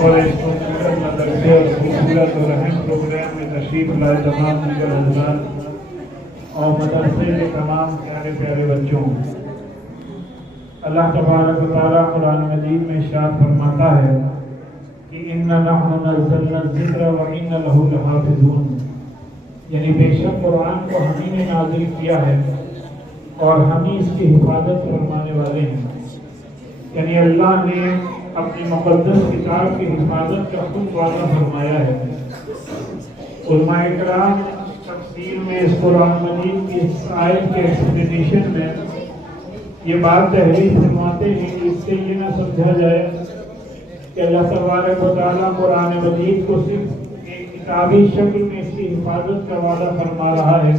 اور اس خوبصورت مدرسے اور خوبصورت اور اہم پروگرام میں تشریف لائے تمام دیگر حضرات اور مدرسے کے تمام پیارے پیارے بچوں، اللہ تبارک و تعالیٰ قرآن مجید میں ارشاد فرماتا ہے کہ اِنَّا نَحْنُ نَزَّلْنَا الذِّكْرَ وَإِنَّا لَهُ لَحَافِظُونَ، یعنی بے شک قرآن کو ہم ہی نے نازل کیا ہے اور ہم ہی اس کی حفاظت فرمانے والے ہیں۔ یعنی اللہ نے اپنی مقدس کتاب کی حفاظت کا خود وعدہ فرمایا ہے۔ علماء کرام تفسیر میں اس قرآن مجید کی اس آیت کے ایکسپلینیشن میں یہ بات تحریر فرماتے ہیں کہ اس سے یہ نہ سمجھا جائے کہ اللہ تبارک و تعالیٰ قرآن مجید کو صرف ایک کتابی شکل میں اس کی حفاظت کا وعدہ فرما رہا ہے،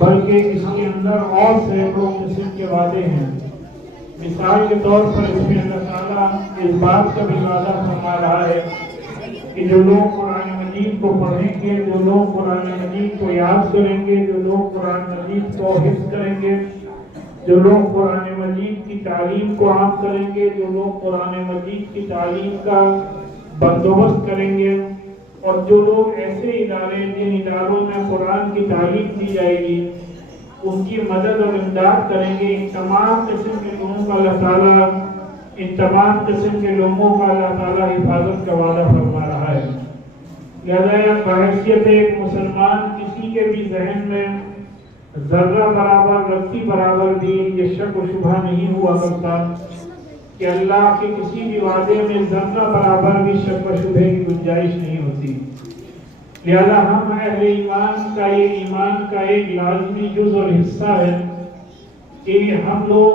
بلکہ اس کے اندر اور سینکڑوں قسم کے وعدے ہیں۔ مثال کے طور پر اس میں اللہ تعالیٰ اس بات کا بھی وعدہ فرما رہا ہے کہ جو لوگ قرآن مجید کو پڑھیں گے، جو لوگ قرآن مجید کو یاد کریں گے، جو لوگ قرآن مجید کو حفظ کریں گے، جو لوگ قرآن مجید کی تعلیم کو عام کریں گے، جو لوگ قرآن مجید کی تعلیم کا بندوبست کریں گے، اور جو لوگ ایسے ادارے جن اداروں میں قرآن کی تعلیم دی جائے گی ان کی مدد اور امداد کریں گے، ان تمام قسم کے لوگوں کا اللہ تعالیٰ حفاظت کا وعدہ فرما رہا ہے۔ لہذا بحیثیت ایک مسلمان کسی کے بھی ذہن میں ذرہ برابر رتی برابر بھی یہ شک و شبہ نہیں ہوا کرتا کہ اللہ کے کسی بھی وعدے میں ذرہ برابر بھی شک و شبہ کی گنجائش نہیں ہوتی۔ لہذا ہم اہل ایمان کا ایک لازمی جز اور حصہ ہے کہ ہم لوگ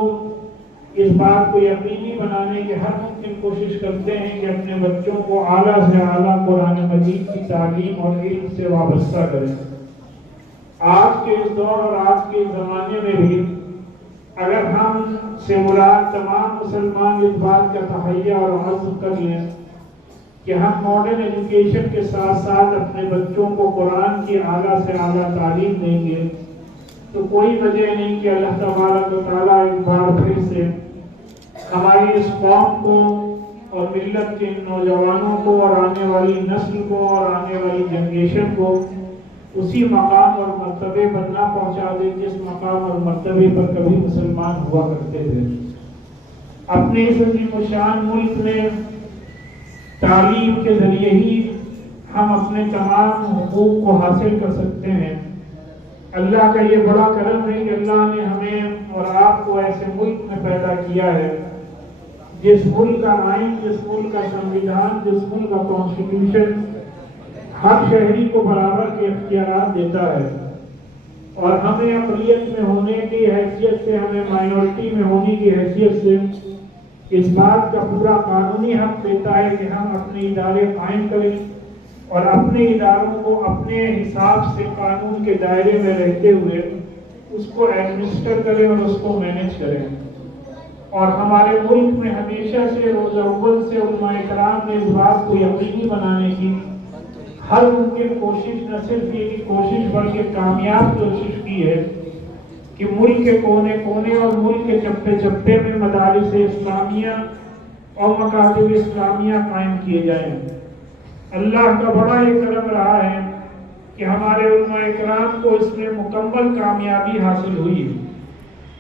اس بات کو یقینی بنانے کی ہر ممکن کوشش کرتے ہیں کہ اپنے بچوں کو اعلیٰ سے اعلیٰ قرآن مجید کی تعلیم اور علم سے وابستہ کریں۔ آج کے اس دور اور آج کے زمانے میں بھی اگر ہم سے مراد تمام مسلمان اس بات کا تہیہ اور عزم کر لیں کہ ہم ماڈرن ایجوکیشن کے ساتھ ساتھ اپنے بچوں کو قرآن کی اعلیٰ سے اعلیٰ تعلیم دیں گے تو کوئی وجہ نہیں کہ اللہ تبارک و تعالیٰ ایک بار پھر سے ہماری اس قوم کو اور ملت کے نوجوانوں کو اور آنے والی نسل کو اور آنے والی جنریشن کو اسی مقام اور مرتبے پر نہ پہنچا دے جس مقام اور مرتبے پر کبھی مسلمان ہوا کرتے تھے۔ اپنے اس عظیم الشان ملک میں تعلیم کے ذریعے ہی ہم اپنے تمام حقوق کو حاصل کر سکتے ہیں۔ اللہ کا یہ بڑا کرم ہے کہ اللہ نے ہمیں اور آپ کو ایسے ملک میں پیدا کیا ہے جس ملک کا آئین، جس ملک کا سنویدھان، جس ملک کا کانسٹیٹیوشن ہر شہری کو برابر کے اختیارات دیتا ہے، اور ہمیں اقلیت میں ہونے کی حیثیت سے، ہمیں مائنورٹی میں ہونے کی حیثیت سے اس بات کا پورا قانونی حق دیتا ہے کہ ہم اپنے ادارے قائم کریں اور اپنے اداروں کو اپنے حساب سے قانون کے دائرے میں رہتے ہوئے اس کو ایڈمنسٹر کریں اور اس کو مینیج کریں۔ اور ہمارے ملک میں ہمیشہ سے روز اول سے علماء کرام نے اس بات کو یقینی بنانے کی ہر ممکن کوشش، نہ صرف یہ کوشش بلکہ کامیاب کوشش کی ہے کہ ملک کے کونے کونے اور ملک کے چپے چپے میں مدارس اسلامیہ اور مکاتب اسلامیہ قائم کیے جائیں۔ اللہ کا بڑا یہ کرم رہا ہے کہ ہمارے علماء کرام کو اس میں مکمل کامیابی حاصل ہوئی،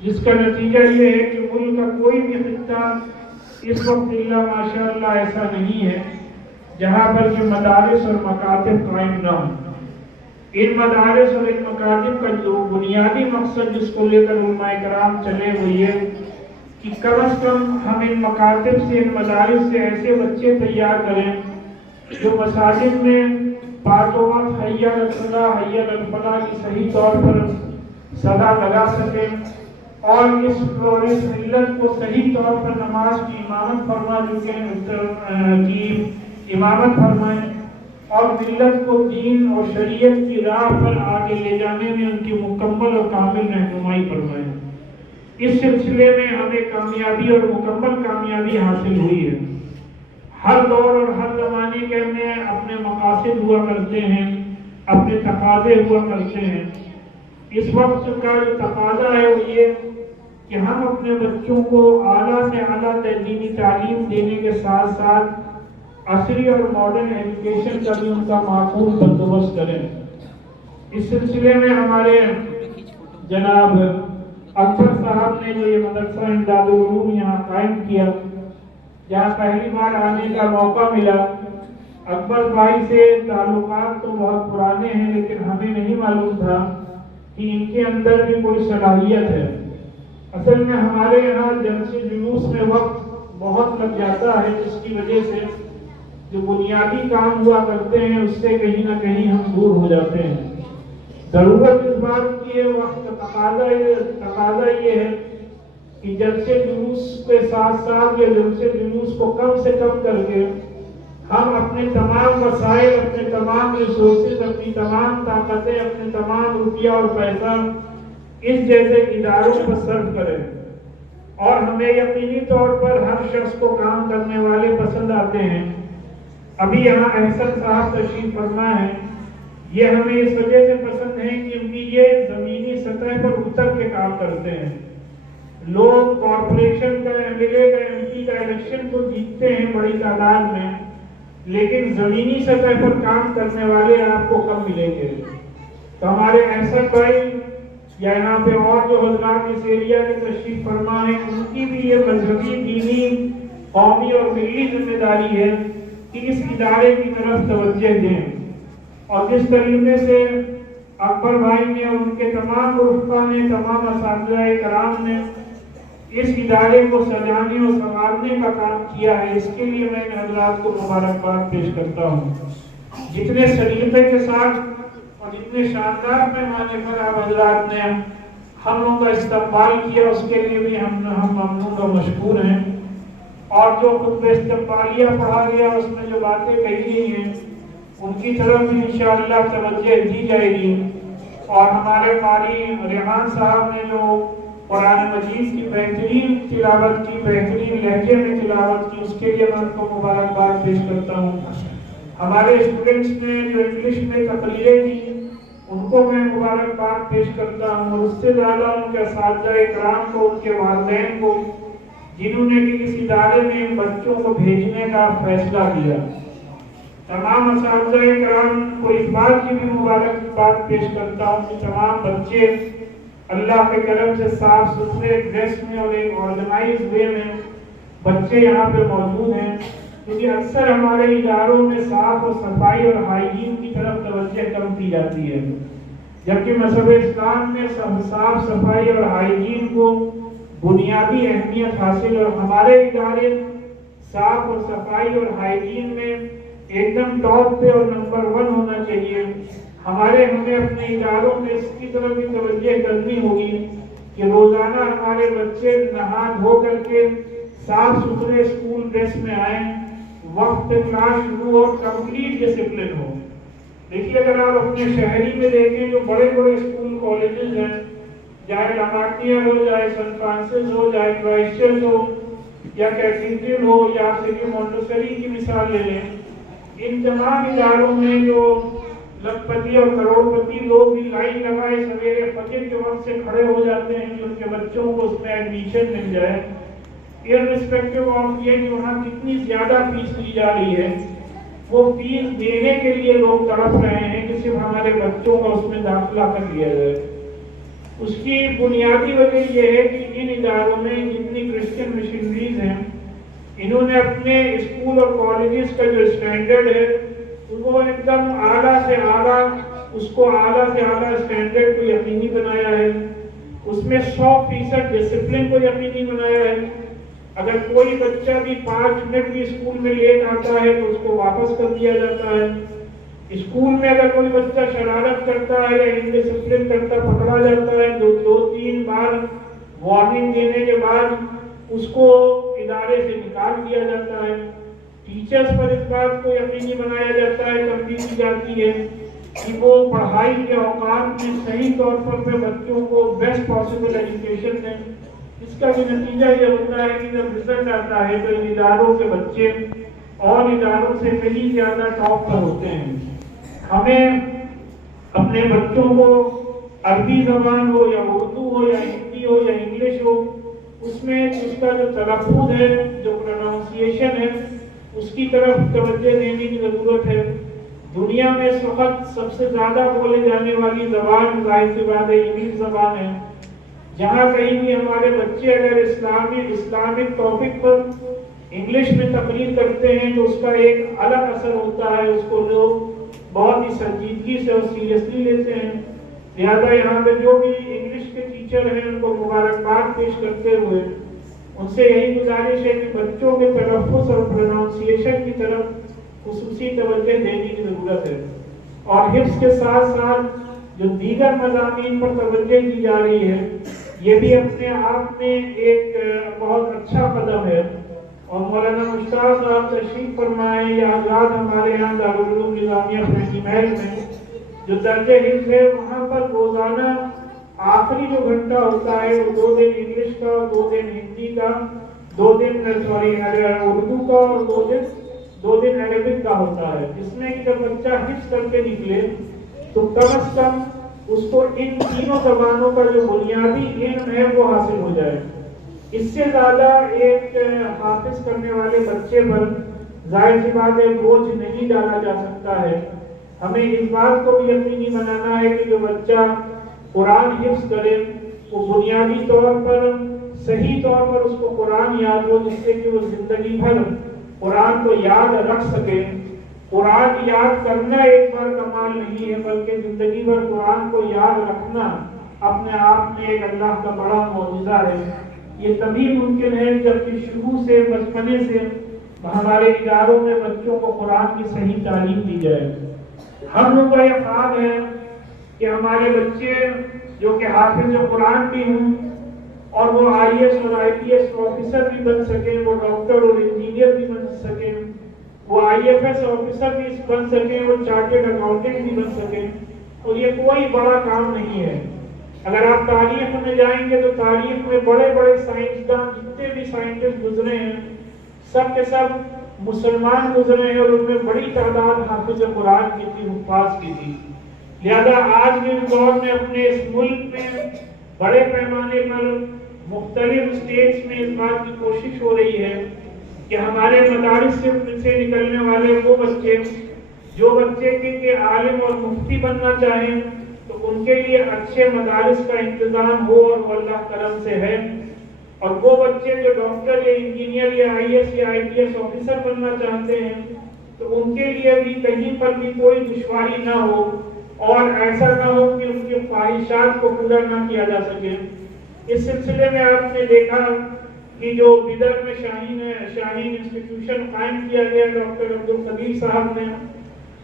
جس کا نتیجہ یہ ہے کہ ملک کا کوئی بھی خطہ اس وقت اللہ ماشاءاللہ ایسا نہیں ہے جہاں پر کہ مدارس اور مکاتب قائم نہ ہوں۔ ان مدارس اور ان مکاتب کا جو بنیادی مقصد جس کو لے کر علماء کرام چلے وہ یہ کہ کم از کم ہم ان مکاتب سے، ان مدارس سے ایسے بچے تیار کریں جو مساجد میں پانچ وقت حی علی الصلاۃ حی علی الفلاح کی صحیح طور پر صدا لگا سکیں، اور اس ملت کو صحیح طور پر نماز کی امامت فرمائیں اور ملت کو دین اور شریعت کی راہ پر آگے لے جانے میں ان کی مکمل اور کامل رہنمائی فرمائیں۔ اس سلسلے میں ہمیں کامیابی اور مکمل کامیابی حاصل ہوئی ہے۔ ہر دور اور ہر زمانے کے میں اپنے مقاصد ہوا کرتے ہیں، اپنے تقاضے ہوا کرتے ہیں۔ اس وقت کا جو تقاضا ہے وہ یہ کہ ہم اپنے بچوں کو اعلیٰ سے اعلیٰ تعلیمی تعلیم دینے کے ساتھ ساتھ عصری اور ماڈرن ایجوکیشن کا بھی ان کا معقول بندوبست کریں۔ اس سلسلے میں ہمارے جناب اکبر صاحب نے جو یہ مدرسہ امداد العلوم یہاں قائم کیا، جہاں پہلی بار آنے کا موقع ملا، اکبر بھائی سے تعلقات تو بہت پرانے ہیں، لیکن ہمیں نہیں معلوم تھا کہ ان کے اندر بھی کوئی صلاحیت ہے۔ اصل میں ہمارے یہاں جلسے جلوس میں وقت بہت لگ جاتا ہے، جس کی وجہ سے جو بنیادی کام ہوا کرتے ہیں اس سے کہیں نہ کہیں ہم دور ہو جاتے ہیں۔ ضرورت اس بات کی ہے، وقت تقاضا یہ ہے کہ جلسے جلوس کے ساتھ ساتھ یہ جلسے جلوس کو کم سے کم کر کے ہم اپنے تمام وسائل، اپنے تمام ریسورسز، اپنی تمام طاقتیں، اپنے تمام روپیہ اور پیسہ اس جیسے اداروں پر صرف کریں، اور ہمیں یقینی طور پر ہر شخص کو کام کرنے والے پسند آتے ہیں۔ ابھی یہاں احسن صاحب تشریف فرما ہے، یہ ہمیں اس وجہ سے پسند ہے کیونکہ یہ زمینی سطح پر اتر کے کام کرتے ہیں۔ لوگ کارپوریشن کا، MLA کا، MP کا الیکشن کو جیتتے ہیں بڑی تعداد میں، لیکن زمینی سطح پر کام کرنے والے آپ کو کم ملیں گے۔ تو ہمارے احسن بھائی یا یہاں پہ اور جو حضرات اس ایریا کے تشریف فرما ہیں، ان کی بھی یہ مذہبی، دینی، قومی اور ملی ذمہ داری ہے کہ اس ادارے کی طرف توجہ دیں۔ اور جس طریقے سے اکبر بھائی نے اور ان کے تمام رفقا نے، تمام اساتذہ کرام نے اس ادارے کو سجانے اور سنوارنے کا کام کیا ہے، اس کے لیے میں ان حضرات کو مبارکباد پیش کرتا ہوں۔ جتنے سلیقے کے ساتھ اور جتنے شاندار پیمانے پر آپ حضرات نے ہم لوگوں کا استقبال کیا، اس کے لیے بھی ہم ممنون و مشکور ہیں۔ اور جو خطبہ استقبالیہ پڑھا گیا، اس میں جو باتیں کہی گئی ہیں ان کی طرف بھی انشاءاللہ توجہ دی جائے گی۔ اور ہمارے قاری ریحان صاحب نے جو قرآن مجید کی بہترین تلاوت کی، بہترین لہجے میں تلاوت کی، اس کے لیے میں ان کو مبارکباد پیش کرتا ہوں۔ ہمارے اسٹوڈنٹس نے جو انگلش میں تقریریں کی، ان کو میں مبارکباد پیش کرتا ہوں، اور اس سے زیادہ ان کے اساتذہ کرام کو، ان کے والدین کو، جنہوں نے کہ اس ادارے میں بچوں کو بھیجنے کا فیصلہ کیا۔ تمام اساتذہ کرام کو اس بات کی بھی مبارکباد پیش کرتا ہوں کہ تمام بچے اللہ کے کرم سے صاف ستھرے ڈریس میں اور ایک آرگنائز وے میں بچے یہاں پہ موجود ہیں، کیونکہ اکثر ہمارے اداروں میں صاف اور صفائی اور ہائیجین کی طرف توجہ کم کی جاتی ہے، جبکہ مذہب اسلام میں صاف صفائی اور ہائیجین کو بنیادی اہمیت حاصل، اور ہمارے ادارے صاف اور صفائی اور ہائیجین میں ایک دم ٹاپ پہ اور نمبر 1 ہونا چاہیے۔ ہمیں اپنے اداروں میں اس کی طرف بھی توجہ کرنی ہوگی کہ روزانہ ہمارے بچے نہا دھو کر کے صاف ستھرے اسکول ڈریس میں آئیں، وقت پہ کلاس شروع ہو، کمپلیٹ ڈسپلن ہو۔ دیکھیے اگر آپ اپنے شہری میں دیکھیں جو بڑے بڑے اسکول کالجز ہیں، چاہے لامارٹیئر ہو، چاہے سینٹ فرانسس ہو، چاہے کرائسٹ چرچ ہو، یا کیتھیڈرل ہو، یا سٹی مونٹیسری کی مثال لے لیں، ان تمام اداروں میں جو لکھپتی اور کروڑ پتی لوگ بھی لائن لگائے سویرے فجر کے وقت سے کھڑے ہو جاتے ہیں کہ ان کے بچوں کو اس میں ایڈمیشن مل جائے، irrespective آف یہ کہ وہاں کتنی زیادہ فیس لی جا رہی ہے، وہ فیس دینے کے لیے لوگ تڑپ رہے ہیں کہ صرف ہمارے بچوں کا اس میں داخلہ کر لیا جائے۔ اس کی بنیادی وجہ یہ ہے کہ ان اداروں میں جتنی کرسچن مشنریز ہیں، انہوں نے اپنے اسکول اور کالجز کا جو اسٹینڈرڈ ہے وہ ایک دم اعلیٰ سے اعلیٰ، اس کو اعلیٰ سے اعلیٰ اسٹینڈرڈ کو یقینی بنایا ہے، اس میں 100% ڈسپلن کو یقینی بنایا ہے۔ اگر کوئی بچہ بھی 5 منٹ بھی اسکول میں لیٹ آتا ہے تو اس کو واپس کر دیا جاتا ہے۔ اسکول میں اگر کوئی بچہ شرارت کرتا ہے یا انڈسپلن کرتا پکڑا جاتا ہے، 2-3 بار وارننگ دینے کے بعد اس کو ادارے سے نکال دیا جاتا ہے۔ ٹیچرز پر اس بات کو یقینی بنایا جاتا ہے، تنبیہ کی جاتی ہے کہ وہ پڑھائی کے اوقات میں صحیح طور پر بچوں کو بیسٹ پاسبل ایجوکیشن دیں۔ اس کا بھی نتیجہ یہ ہوتا ہے کہ جب رزلٹ آتا ہے تو ان اداروں کے بچے اور اداروں سے کہیں زیادہ ٹاپ پر ہوتے ہیں۔ ہمیں اپنے بچوں کو عربی زبان ہو یا اردو ہو یا ہندی ہو یا انگلش ہو، اس میں اس کا جو تلفظ ہے، جو پروننسیشن ہے، اس کی طرف توجہ دینے کی ضرورت ہے۔ دنیا میں اس وقت سب سے زیادہ بولے جانے والی زبان ظاہر سی بات ہے انگلش زبان ہے۔ جہاں کہیں بھی ہمارے بچے اگر اسلامک ٹاپک پر انگلش میں تقریر کرتے ہیں تو اس کا ایک الگ اثر ہوتا ہے، اس کو لوگ بہت ہی سنجیدگی سے اور سیریسلی لیتے ہیں۔ لہٰذا یہاں پہ جو بھی انگلش کے ٹیچر ہیں ان کو مبارکباد پیش کرتے ہوئے ان سے یہی گزارش ہے کہ بچوں کے تلفظ اور پروننسیشن کی طرف خصوصی توجہ دینے کی ضرورت ہے، اور حفظ کے ساتھ ساتھ جو دیگر مضامین پر توجہ دی جا رہی ہے یہ بھی اپنے آپ میں ایک بہت اچھا قدم ہے۔ اور مولانا مشتاق صاحب تشریف فرمائے، یہ آزاد ہمارے یہاں دارالعلوم نظامیہ فرنگی محل میں جو درجہ حفظ ہے وہاں پر روزانہ آخری جو گھنٹہ ہوتا ہے وہ 2 دن انگلش کا، 2 دن ہندی کا، 2 دن اردو کا اور 2 دن عربک کا ہوتا ہے، جس میں کہ جب بچہ حفظ کر کے نکلے تو کم از کم اس کو ان تینوں زبانوں کا جو بنیادی علم ہے وہ حاصل ہو جائے۔ اس سے زیادہ ایک حافظ کرنے والے بچے پر ظاہر سی بات ہے بوجھ نہیں ڈالا جا سکتا ہے۔ ہمیں اس بات کو بھی یقینی بنانا ہے کہ جو بچہ قرآن حفظ کرے وہ بنیادی طور پر صحیح طور پر اس کو قرآن یاد ہو، جس سے کہ وہ زندگی بھر قرآن کو یاد رکھ سکے۔ قرآن یاد کرنا ایک بار کمال نہیں ہے، بلکہ زندگی بھر قرآن کو یاد رکھنا اپنے آپ میں ایک اللہ کا بڑا معجزہ ہے۔ یہ تبھی ممکن ہے جبکہ شروع سے بچپنے سے ہمارے اداروں میں بچوں کو قرآن کی صحیح تعلیم دی جائے۔ ہم لوگوں کا یہ خواب ہے کہ ہمارے بچے جو کہ حافظ قرآن بھی ہوں اور وہ IAS اور IPS آفیسر بھی بن سکیں، وہ ڈاکٹر اور انجینئر بھی بن سکیں، وہ IFS آفیسر بھی بن سکیں، وہ چارٹرڈ اکاؤنٹنٹ بھی بن سکیں، اور یہ کوئی بڑا کام نہیں ہے۔ اگر آپ تاریخ میں جائیں گے تو تاریخ میں بڑے بڑے سائنسدان جتنے بھی سائنٹسٹ گزرے ہیں سب کے سب مسلمان گزرے ہیں، اور ان میں بڑی تعداد حافظ قرآن کی تھی، حفاظ کی تھی۔ لہذا آج کے دور میں اپنے اس ملک میں بڑے پیمانے پر مختلف اسٹیٹس میں اس بات کی کوشش ہو رہی ہے کہ ہمارے مدارس سے نکلنے والے وہ بچے جو بچے کے عالم اور مفتی بننا چاہیں تو ان کے لیے اچھے مدارس کا انتظام ہو، اور وہ اللہ کرم سے ہے، اور وہ بچے جو ڈاکٹر یا انجینئر یا IAS یا IPS آفیسر بننا چاہتے ہیں تو ان کے لیے بھی کہیں پر بھی کوئی دشواری نہ ہو، اور ایسا نہ ہو کہ ان کی خواہشات کو پورا نہ کیا جا سکے۔ اس سلسلے میں آپ نے دیکھا کہ جو بیدر میں شاہین انسٹیٹیوشن قائم کیا گیا ڈاکٹر عبدالقدیر صاحب نے،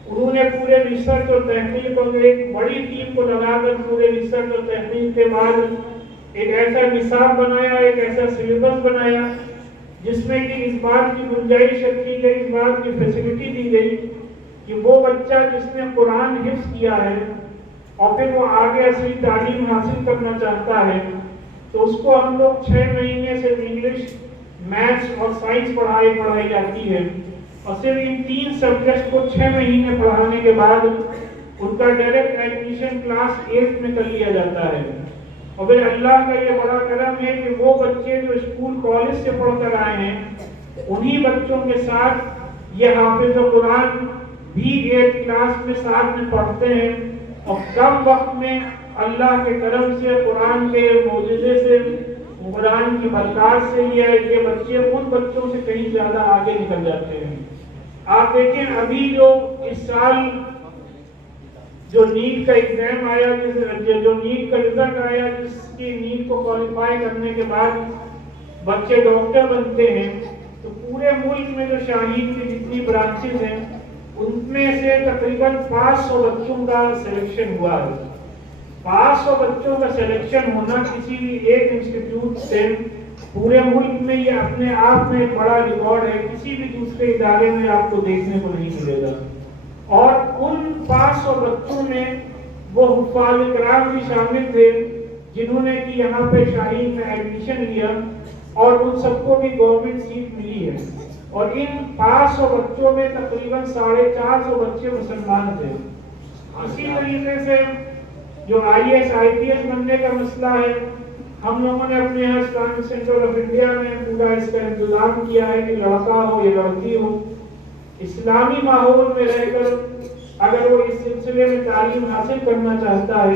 انہوں نے پورے ریسرچ اور تحقیق اور ایک بڑی ٹیم کو لگا کر پورے ریسرچ اور تحقیق کے بعد ایک ایسا نصاب بنایا، ایک ایسا سلیبس بنایا جس میں کہ اس بات کی گنجائش رکھی گئی، اس بات کی فیسلٹی دی گئی کہ وہ بچہ جس نے قرآن حفظ کیا ہے اور پھر وہ آگے اصلی تعلیم حاصل کرنا چاہتا ہے تو اس کو ہم لوگ 6 مہینے سے انگلش، میتھس اور سائنس پڑھائی جاتی ہے، اور صرف ان 3 سبجیکٹ کو 6 مہینے پڑھانے کے بعد ان کا ڈائریکٹ ایڈمیشن کلاس 8 میں کر لیا جاتا ہے۔ اور پھر اللہ کا یہ بڑا کرم ہے کہ وہ بچے جو اسکول کالج سے پڑھ کر آئے ہیں انہی بچوں کے ساتھ یہ حافظ قرآن بھی 8 کلاس میں ساتھ میں پڑھتے ہیں، اور کم وقت میں اللہ کے کرم سے قرآن کے معجزے سے، قرآن کی برکات سے یہ بچے ان بچوں سے کہیں زیادہ آگے نکل جاتے ہیں۔ آپ دیکھیں ابھی جو اس سال جو نیٹ کا ایگزام آیا، جو نیٹ کا رزلٹ آیا، جس کی نیٹ کو کوالیفائی کرنے کے بعد بچے ڈاکٹر بنتے ہیں، تو پورے ملک میں جو شاہین کی جتنی برانچز ہیں ان میں سے تقریباً 500 بچوں کا سلیکشن ہوا ہے۔ 500 بچوں کا سلیکشن ہونا کسی بھی ایک انسٹیٹیوٹ سے پورے ملک میں یہ اپنے آپ میں ایک بڑا ریکارڈ ہے، کسی بھی دوسرے ادارے میں آپ کو دیکھنے کو نہیں ملے گا۔ اور ان 500 بچوں میں وہ حفاظ کرام بھی شامل تھے جنہوں نے کہ یہاں پہ شاہین میں ایڈمیشن لیا، اور ان سب کو بھی گورنمنٹ سیٹ ملی ہے، اور ان 500 بچوں میں تقریباً 450 بچے مسلمان تھے۔ اسی طریقے سے جو IAS IPS بننے کا مسئلہ ہے، ہم لوگوں نے اپنے یہاں اسلامک سینٹر آف انڈیا میں پورا اس کا انتظام کیا ہے کہ لڑکا ہو یا لڑکی ہو اسلامی ماحول میں رہ کر اگر وہ اس سلسلے میں تعلیم حاصل کرنا چاہتا ہے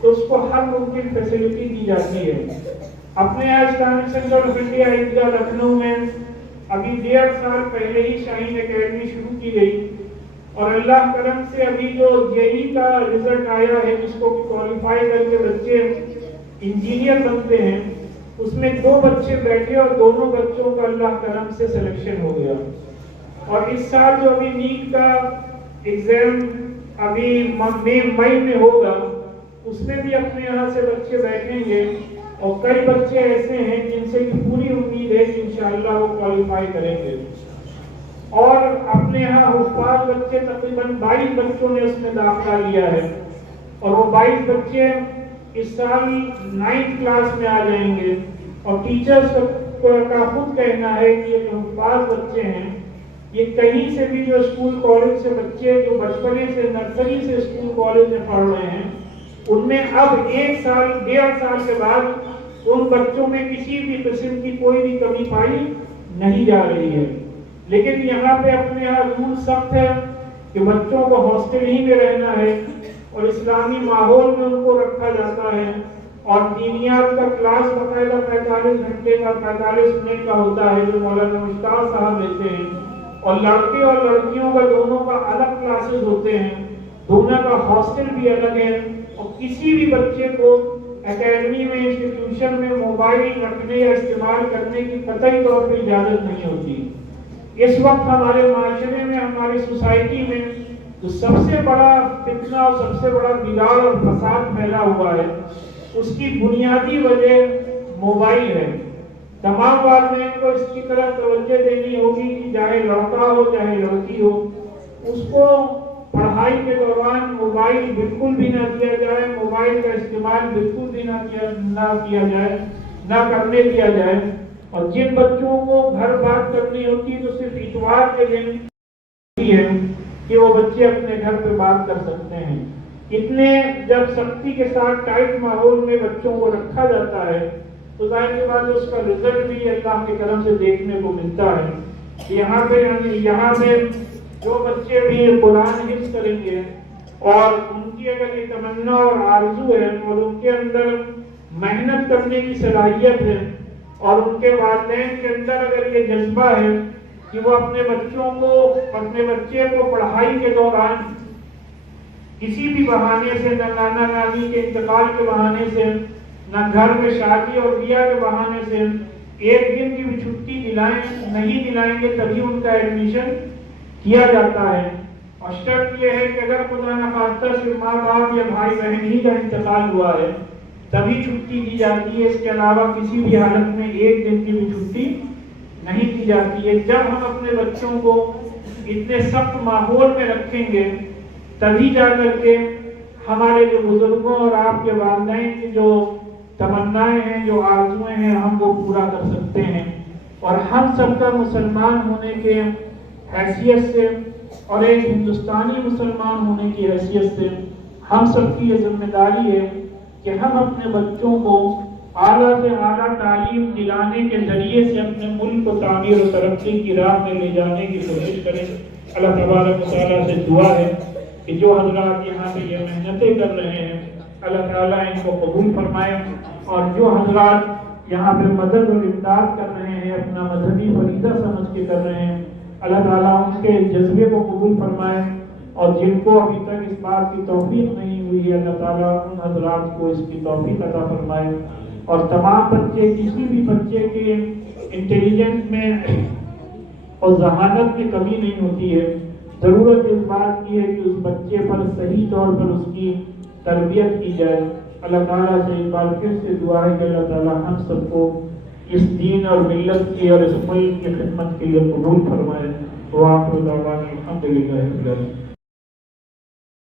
تو اس کو ہر ممکن فیسلٹی دی جاتی ہے۔ اپنے اسلامک سینٹر آف انڈیا عیدگاہ لکھنؤ میں ابھی 1.5 سال پہلے ہی شاہین اکیڈمی شروع کی گئی، اور اللہ کرم سے ابھی جو JEE کا رزلٹ آیا ہے جس کو کوالیفائی کر کے بچے انجینئر بنتے ہیں، اس میں 2 بچے بیٹھے اور دونوں بچوں کا اللہ کرم سے سلیکشن ہو گیا۔ اور اس سال جو ابھی نیٹ کا ایگزام ابھی مئی میں ہوگا، اس میں بھی اپنے یہاں سے بچے بیٹھیں گے، اور کئی بچے ایسے ہیں جن سے پوری امید ہے کہ انشاءاللہ وہ کوالیفائی کریں گے۔ اور اپنے یہاں حفاظ بچے تقریباً 22 بچوں نے اس میں داخلہ لیا ہے، اور وہ 22 بچے اس سال 9th کلاس میں آ جائیں گے، اور ٹیچرز کا خود کہنا ہے کہ یہ جو حفاظ بچے ہیں یہ کہیں سے بھی جو اسکول کالج سے بچے جو بچپنے سے نرسری سے اسکول کالج میں پڑھ رہے ہیں، ان میں اب 1 سال 1.5 سال کے بعد ان بچوں میں کسی بھی قسم کی کوئی بھی کمی پائی نہیں جا رہی ہے۔ لیکن یہاں پہ اپنے یہاں رول سخت ہے کہ بچوں کو ہاسٹل ہی میں رہنا ہے، اور اسلامی ماحول میں ان کو رکھا جاتا ہے، اور دینیات کا کلاس باقاعدہ 45 گھنٹے کا 45 منٹ کا ہوتا ہے جو مولانا مشتاق صاحب لیتے ہیں، اور لڑکے اور لڑکیوں کا دونوں کا الگ کلاسز ہوتے ہیں، دونوں کا ہاسٹل بھی الگ ہے، اور کسی بھی بچے کو اکیڈمی میں انسٹیٹیوشن میں موبائل رکھنے یا استعمال کرنے کی قطعی طور پہ اجازت نہیں ہوتی۔ اس وقت ہمارے معاشرے میں، ہماری سوسائٹی میں جو سب سے بڑا فتنہ اور سب سے بڑا بگاڑ اور فساد پھیلا ہوا ہے، اس کی بنیادی وجہ موبائل ہے۔ تمام والدین کو اس کی طرف توجہ دینی ہوگی کہ چاہے لڑکا ہو چاہے لڑکی ہو، اس کو پڑھائی کے دوران موبائل بالکل بھی نہ دیا جائے، موبائل کا استعمال بالکل بھی نہ کیا جائے، نہ کرنے دیا جائے۔ اور جن بچوں کو گھر بات کرنی ہوتی ہے تو صرف اتوار کے دن ہے کہ وہ بچے اپنے گھر پہ بات کر سکتے ہیں۔ اتنے جب سختی کے ساتھ ٹائٹ ماحول میں بچوں کو رکھا جاتا ہے تو ظاہر سی بات ہے اس کا رزلٹ بھی اللہ کی طرف سے دیکھنے کو ملتا ہے۔ یہاں پہ جو بچے بھی قرآن حفظ کریں گے، اور ان کی اگر یہ تمنا اور آرزو ہے اور ان کے اندر محنت کرنے کی صلاحیت ہے، اور ان کے والدین کے اندر اگر یہ جذبہ ہے کہ وہ اپنے بچے کو پڑھائی کے دوران کسی بھی بہانے سے، نہ نانا نانی کے انتقال کے بہانے سے، نہ گھر میں شادی اور بیاہ کے بہانے سے ایک دن کی بھی چھٹی نہیں دلائیں گے، تبھی ان کا ایڈمیشن کیا جاتا ہے۔ اور شرط یہ ہے کہ اگر خدا نخواستہ صرف ماں باپ یا بھائی بہن ہی کا انتقال ہوا ہے تبھی چھٹی دی جاتی ہے، اس کے علاوہ کسی بھی حالت میں ایک دن کی بھی چھٹی نہیں دی جاتی ہے۔ جب ہم اپنے بچوں کو اتنے سخت ماحول میں رکھیں گے تبھی جا کر کے ہمارے جو بزرگوں اور آپ کے والدین کی جو تمنائیں ہیں، جو آرزویں ہیں، ہم وہ پورا کر سکتے ہیں۔ اور ہم سب کا مسلمان ہونے کے حیثیت سے اور ایک ہندوستانی مسلمان ہونے کی حیثیت سے ہم سب کی یہ ذمہ داری ہے کہ ہم اپنے بچوں کو اعلیٰ سے اعلیٰ تعلیم دلانے کے ذریعے سے اپنے ملک کو تعمیر و ترقی کی راہ میں لے جانے کی کوشش کریں۔ اللہ تبارک و تعالیٰ سے دعا ہے کہ جو حضرات یہاں پہ یہ محنتیں کر رہے ہیں اللہ تعالیٰ ان کو قبول فرمائے، اور جو حضرات یہاں پہ مدد اور امداد کر رہے ہیں اپنا مذہبی فریضہ سمجھ کے کر رہے ہیں، اللہ تعالیٰ ان کے جذبے کو قبول فرمائے، اور جن کو ابھی تک اس بات کی توفیق نہیں ہوئی ہے اللہ تعالیٰ ان حضرات کو اس کی توفیق عطا فرمائے۔ اور تمام بچے، کسی بھی بچے کے انٹیلیجنس میں اور ذہانت کی کمی نہیں ہوتی ہے، ضرورت اس بات کی ہے کہ اس بچے پر صحیح طور پر اس کی تربیت کی جائے۔ اللہ تعالیٰ سے ایک بار پھر سے دعا ہے کہ اللہ تعالیٰ ہم سب کو اس دین اور ملت کی اور اس ملک کی خدمت کے لیے قبول فرمائے۔ وآخر دعوانا الحمدللہ رب العالمین۔